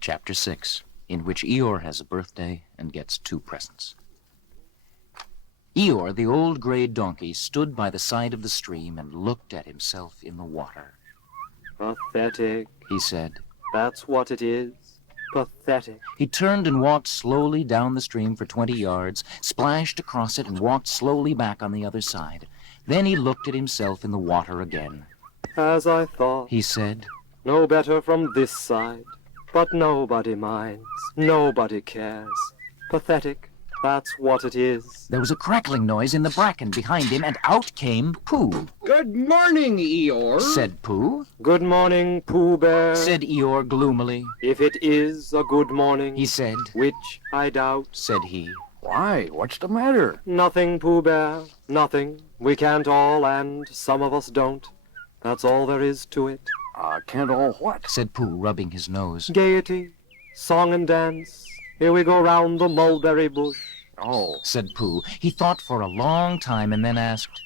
Chapter 6, in which Eeyore has a birthday and gets 2 presents. Eeyore, the old gray donkey, stood by the side of the stream and looked at himself in the water. Pathetic, He said. that's what it is. Pathetic. He turned and walked slowly down the stream for 20 yards, splashed across it, and walked slowly back on the other side. Then he looked at himself in the water again. As I thought, He said. no better from this side. But nobody minds, nobody cares. Pathetic, that's what it is. There was a crackling noise in the bracken behind him, and out came Pooh. Good morning, Eeyore, Said Pooh. Good morning, Pooh Bear. Said Eeyore gloomily. If it is a good morning, He said. which I doubt. Said he. Why, what's the matter? Nothing, Pooh Bear, nothing. We can't all, and some of us don't. That's all there is to it. Can't all what? Said Pooh, rubbing his nose. Gaiety, song and dance. Here we go round the mulberry bush. Oh, Said Pooh. He thought for a long time and then asked.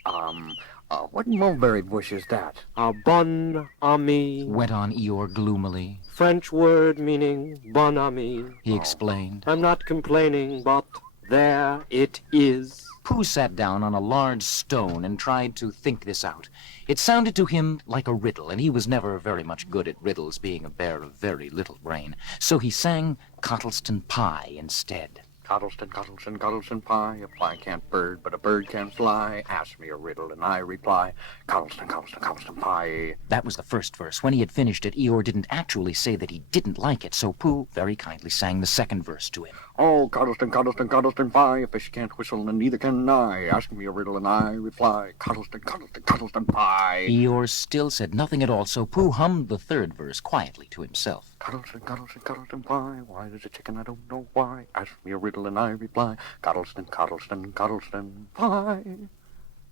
What mulberry bush is that? A bon ami. Went on Eeyore gloomily. French word meaning bon ami. He explained. I'm not complaining, but there it is. Pooh sat down on a large stone and tried to think this out. It sounded to him like a riddle, and he was never very much good at riddles, being a bear of very little brain. So he sang Cottleston Pie instead. Cottleston, Cottleston, Cottleston pie. A fly can't bird, but a bird can fly. Ask me a riddle, and I reply. Cottleston, Cottleston, Cottleston pie. That was the first verse. When he had finished it, Eeyore didn't actually say that he didn't like it, so Pooh very kindly sang the second verse to him. Oh, Cottleston, Cottleston, Cottleston pie. A fish can't whistle, and neither can I. Ask me a riddle, and I reply. Cottleston, Cottleston, Cottleston pie. Eeyore still said nothing at all, so Pooh hummed the third verse quietly to himself. Cottleston, Cottleston, Cottleston pie. Why there's a chicken, I don't know why. Ask me a riddle, and I reply. Cottleston, Cottleston, Cottleston pie.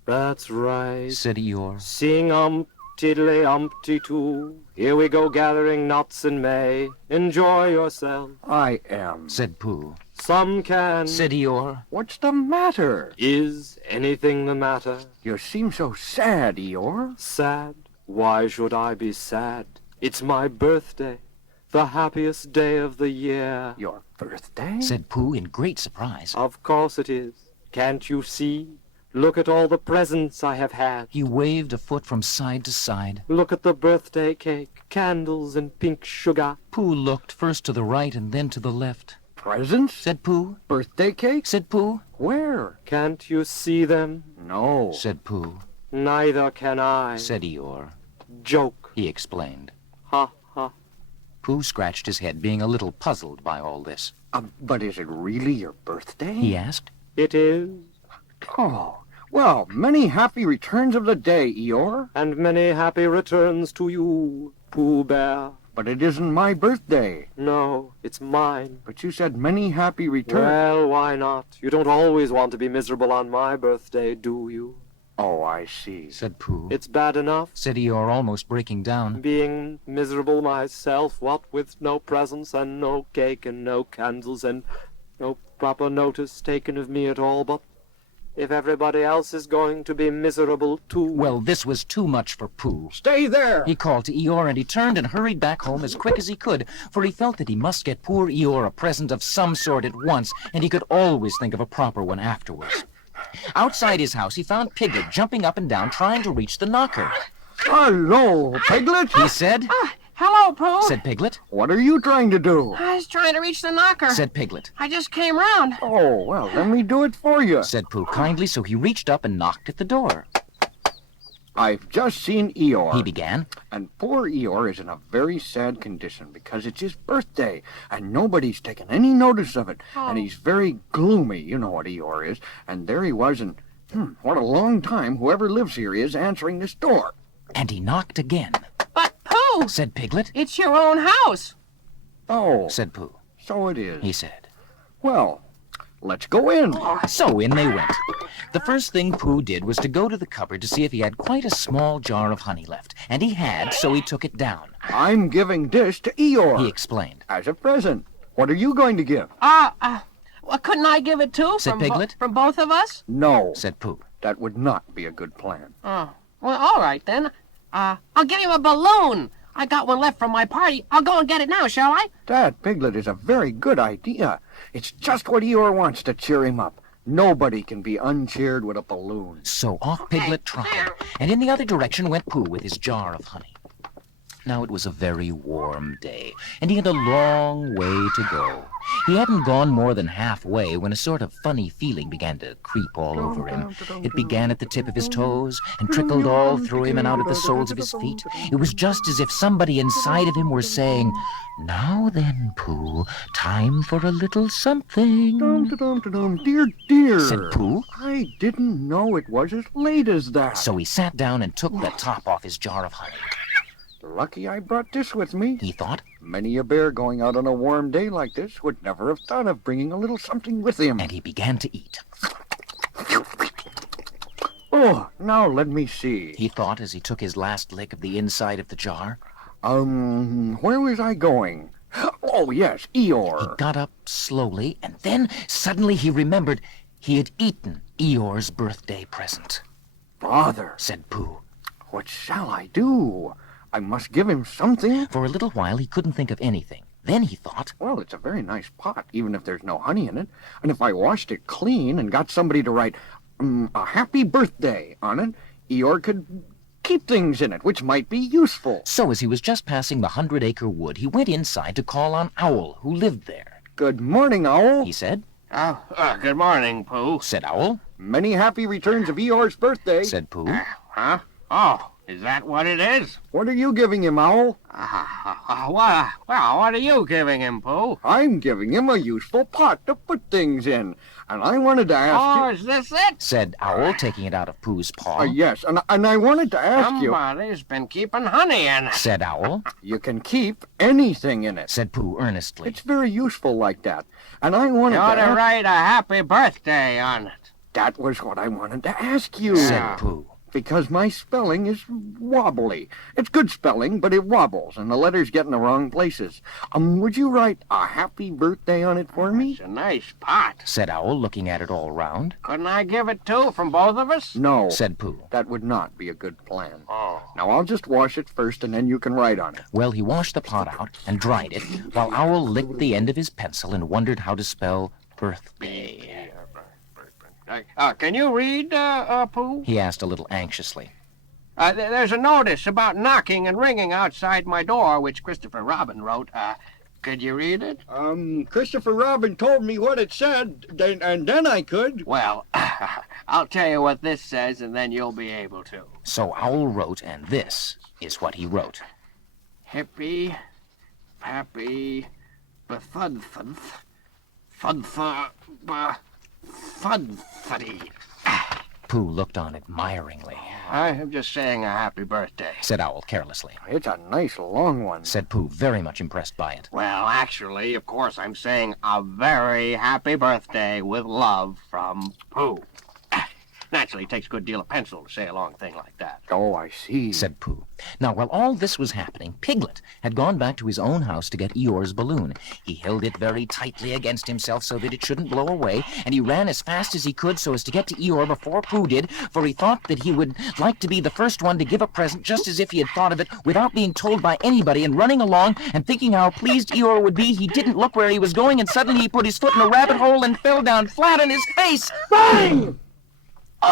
That's right. Said Eeyore. Sing tiddly umpty too. Here we go gathering nuts in May. Enjoy yourself. I am. Said Pooh. Some can. Said Eeyore. What's the matter? Is anything the matter? You seem so sad, Eeyore. Sad? Why should I be sad? It's my birthday. The happiest day of the year. Your birthday? Said Pooh in great surprise. Of course it is. Can't you see? Look at all the presents I have had. He waved a foot from side to side. Look at the birthday cake, candles and pink sugar. Pooh looked first to the right and then to the left. Presents? Said Pooh. Birthday cake? Said Pooh. Where? Can't you see them? No. Said Pooh. Neither can I. Said Eeyore. Joke. He explained. Ha ha. Pooh scratched his head, being a little puzzled by all this. But is it really your birthday? He asked. It is. Oh, well, many happy returns of the day, Eeyore. And many happy returns to you, Pooh Bear. But it isn't my birthday. No, it's mine. But you said many happy returns. Well, why not? You don't always want to be miserable on my birthday, do you? Oh, I see. Said Pooh. It's bad enough. Said Eeyore, almost breaking down. Being miserable myself, what with no presents and no cake and no candles and no proper notice taken of me at all, but if everybody else is going to be miserable too... Well, this was too much for Pooh. Stay there! He called to Eeyore, and he turned and hurried back home as quick as he could, for he felt that he must get poor Eeyore a present of some sort at once, and he could always think of a proper one afterwards. Outside his house, he found Piglet jumping up and down, trying to reach the knocker. Hello, Piglet! He said. Hello, Pooh. Said Piglet. What are you trying to do? I was trying to reach the knocker. Said Piglet. I just came round. Oh, well, let me do it for you. Said Pooh kindly, so he reached up and knocked at the door. I've just seen Eeyore. He began. And poor Eeyore is in a very sad condition because it's his birthday, and nobody's taken any notice of it. Oh. And he's very gloomy, you know what Eeyore is. And there he was, and what a long time whoever lives here is answering this door. And he knocked again. But, Pooh, Said Piglet. it's your own house. Oh, Said Pooh. so it is. He said. Well, let's go in. So in they went. The first thing Pooh did was to go to the cupboard to see if he had quite a small jar of honey left. And he had, so he took it down. I'm giving this to Eeyore. He explained. As a present. What are you going to give? Well, couldn't I give it too? Said Piglet. From both of us? No, Said Pooh. that would not be a good plan. Oh, well, all right then. I'll give you a balloon. I got one left from my party. I'll go and get it now, shall I? That, Piglet, is a very good idea. It's just what Eeyore wants to cheer him up. Nobody can be uncheered with a balloon. So off Piglet trotted, and in the other direction went Pooh with his jar of honey. Now it was a very warm day, and he had a long way to go. He hadn't gone more than halfway when a sort of funny feeling began to creep all over him. It began at the tip of his toes and trickled all through him and out at the soles of his feet. It was just as if somebody inside of him were saying, "Now then, Pooh, time for a little something." Dear, dear, said Pooh. I didn't know it was as late as that. So he sat down and took the top off his jar of honey. Lucky I brought this with me. He thought, Many a bear going out on a warm day like this would never have thought of bringing a little something with him. and he began to eat. Oh, now let me see. He thought as he took his last lick of the inside of the jar. Where was I going? Oh, yes, He Eeyore. got up slowly, and then suddenly he remembered he had eaten Eeyore's birthday present. Bother. Said Pooh. What shall I do? I must give him something. For a little while he couldn't think of anything. Then he thought, Well, it's a very nice pot, even if there's no honey in it. And if I washed it clean and got somebody to write a happy birthday on it, Eeyore could keep things in it, which might be useful. so as he was just passing the 100-acre wood, he went inside to call on Owl, who lived there. Good morning, Owl. He said, Good morning, Pooh. said Owl, Many happy returns of Eeyore's birthday. said Pooh. Huh? Oh, is that what it is? What are you giving him, Owl? What are you giving him, Pooh? I'm giving him a useful pot to put things in. And I wanted to Oh, ask is this it? Said Owl, taking it out of Pooh's paw. you... yes, and I wanted to ask you... Somebody's been keeping honey in it. Said Owl, You can keep anything in it. said Pooh earnestly. It's very useful like that. And I wanted You ought to to ask... write a happy birthday on it. That was what I wanted to ask you. Said Pooh. Because my spelling is wobbly. It's good spelling, but it wobbles, and the letters get in the wrong places. Would you write a happy birthday on it for me? It's a nice pot. Said Owl, looking at it all round. Couldn't I give it two from both of us? No, Said Pooh. that would not be a good plan. Oh. Now, I'll just wash it first, and then you can write on it. Well, he washed the pot out and dried it, while Owl licked the end of his pencil and wondered how to spell birthday. Can you read, Pooh? He asked a little anxiously. There's a notice about knocking and ringing outside my door, which Christopher Robin wrote. Could you read it? Christopher Robin told me what it said, and then I could. Well, I'll tell you what this says, and then you'll be able to. So Owl wrote, and this is what he wrote. Hippy, pappy, bethudthunth, fudfuddy. Pooh looked on admiringly. I'm just saying a happy birthday. Said Owl carelessly. It's a nice long one. Said Pooh, very much impressed by it. Well, actually, of course, I'm saying a very happy birthday with love from Pooh. Naturally, it takes a good deal of pencil to say a long thing like that. Oh, I see. Said Pooh. Now, while all this was happening, Piglet had gone back to his own house to get Eeyore's balloon. He held it very tightly against himself so that it shouldn't blow away, and he ran as fast as he could so as to get to Eeyore before Pooh did, for he thought that he would like to be the first one to give a present just as if he had thought of it without being told by anybody, and running along and thinking how pleased Eeyore would be, he didn't look where he was going, and suddenly he put his foot in a rabbit hole and fell down flat on his face. Bang!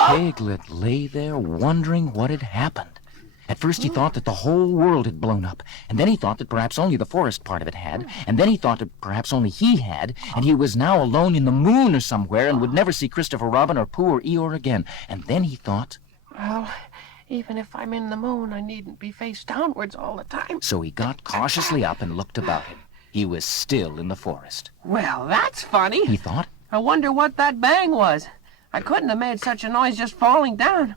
Piglet lay there wondering what had happened. At first he thought that the whole world had blown up, and then he thought that perhaps only the forest part of it had, and then he thought that perhaps only he had, and he was now alone in the moon or somewhere and would never see Christopher Robin or Pooh or Eeyore again. And then he thought... Well, even if I'm in the moon, I needn't be face downwards all the time. So he got cautiously up and looked about him. He was still in the forest. Well, that's funny. He thought, I wonder what that bang was. I couldn't have made such a noise just falling down.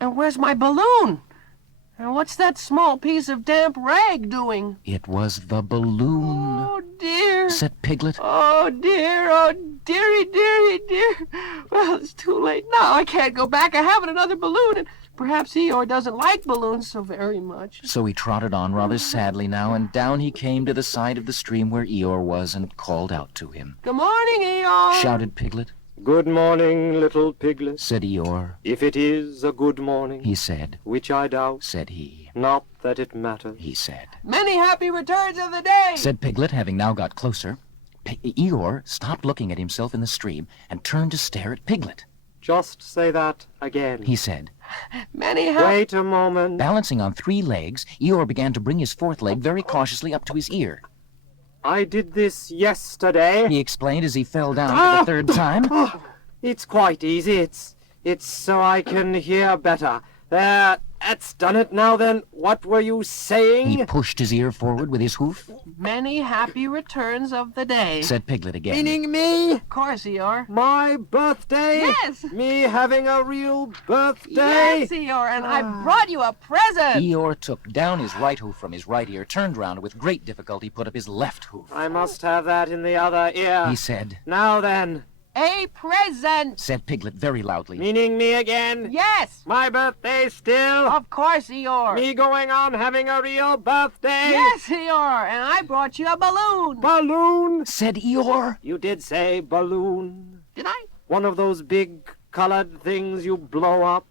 And where's my balloon? And what's that small piece of damp rag doing? it was the balloon, Oh, dear. said Piglet. Oh, dearie, dear. Well, it's too late now. I can't go back. I haven't another balloon, and perhaps Eeyore doesn't like balloons so very much. So he trotted on rather sadly now, and down he came to the side of the stream where Eeyore was and called out to him. Good morning, Eeyore. Shouted Piglet. Good morning, little piglet. Said Eeyore. If it is a good morning, He said. which I doubt, Said he. not that it matters. He said. Many happy returns of the day! Said Piglet, having now got closer. Eeyore stopped looking at himself in the stream and turned to stare at Piglet. Just say that again. He said. Many happy... Wait a moment. Balancing on 3 legs, Eeyore began to bring his 4th leg very cautiously up to his ear. I did this yesterday. He explained as he fell down for the 3rd time. Oh, it's quite easy. It's so I can hear better. There, that's done it now then. What were you saying? He pushed his ear forward with his hoof. Many happy returns of the day. Said Piglet again. Meaning me? Of course, Eeyore. My birthday? Yes! Me having a real birthday? Yes, Eeyore, and I brought you a present! Eeyore took down his right hoof from his right ear, turned round, and with great difficulty put up his left hoof. I must have that in the other ear. He said. Now then. A present! Said Piglet very loudly. Meaning me again? Yes! My birthday still? Of course, Eeyore. Me going on having a real birthday? Yes, Eeyore, and I brought you a balloon. Balloon? Said Eeyore. You did say balloon. Did I? One of those big colored things you blow up.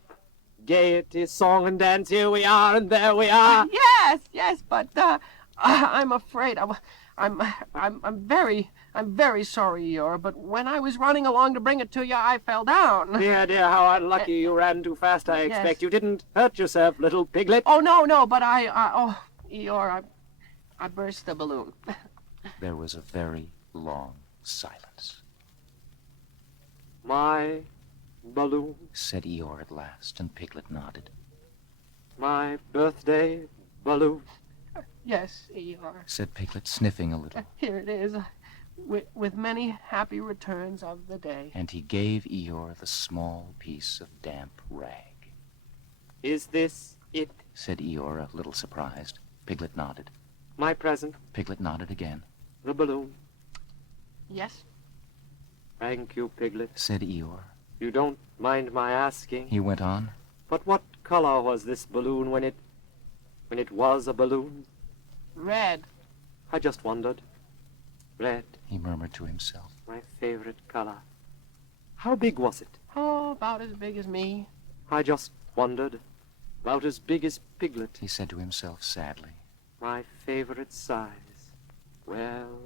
Gaiety, song and dance, here we are and there we are. Yes, but I'm afraid I'm very sorry, Eeyore, but when I was running along to bring it to you, I fell down. Dear, how unlucky you ran too fast, I expect. Yes. You didn't hurt yourself, little piglet. Oh, no, but Eeyore, I burst the balloon. There was a very long silence. My balloon, Said Eeyore at last, and Piglet nodded. my birthday balloon. Yes, Eeyore. Said Piglet, sniffing a little. Here it is, with many happy returns of the day. And he gave Eeyore the small piece of damp rag. Is this it? Said Eeyore, a little surprised. Piglet nodded. My present, Piglet nodded again. the balloon. Yes? Thank you, Piglet. Said Eeyore. You don't mind my asking, He went on. but what color was this balloon when it was a balloon? Red. I just wondered. Red, He murmured to himself. my favorite color. How big was it? Oh, about as big as me. I just wondered. About as big as Piglet. He said to himself sadly. My favorite size. Well.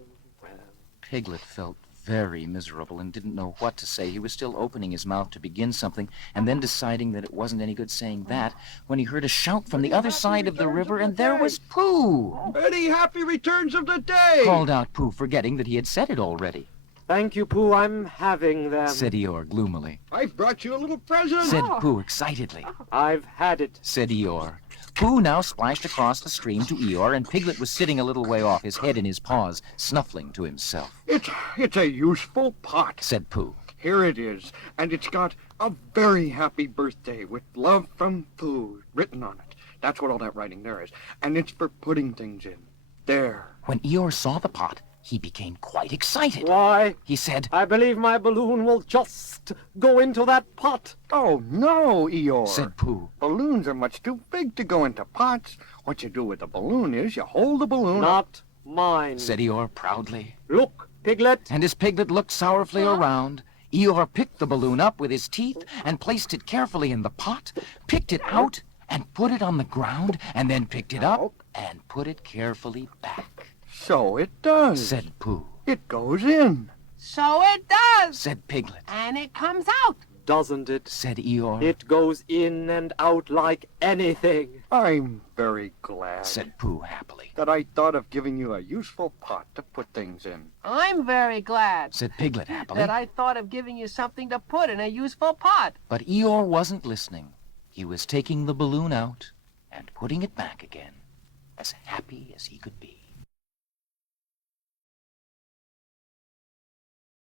Piglet felt very miserable and didn't know what to say. He was still opening his mouth to begin something, and then deciding that it wasn't any good saying that, when he heard a shout from the other side of the river, and there was Pooh! Many happy returns of the day! Called out Pooh, forgetting that he had said it already. Thank you, Pooh. I'm having them. Said Eeyore gloomily. I've brought you a little present. Said Pooh excitedly. I've had it. Said Eeyore. Pooh now splashed across the stream to Eeyore, and Piglet was sitting a little way off, his head in his paws, snuffling to himself. It's a useful pot. Said Pooh. Here it is, and it's got a very happy birthday with love from Pooh written on it. That's what all that writing there is. And it's for putting things in. There. When Eeyore saw the pot, he became quite excited. Why, He said, I believe my balloon will just go into that pot. Oh, no, Eeyore. said Pooh. Balloons are much too big to go into pots. What you do with a balloon is you hold the balloon up. Not mine. Said Eeyore proudly. Look, Piglet. And as Piglet looked sorrowfully around, Eeyore picked the balloon up with his teeth and placed it carefully in the pot, picked it out and put it on the ground, and then picked it up and put it carefully back. So it does. Said Pooh. It goes in. So it does! Said Piglet. And it comes out. Doesn't it? Said Eeyore. It goes in and out like anything. I'm very glad Said Pooh happily. that I thought of giving you a useful pot to put things in. I'm very glad Said Piglet happily. that I thought of giving you something to put in a useful pot. But Eeyore wasn't listening. He was taking the balloon out and putting it back again, as happy as he could be.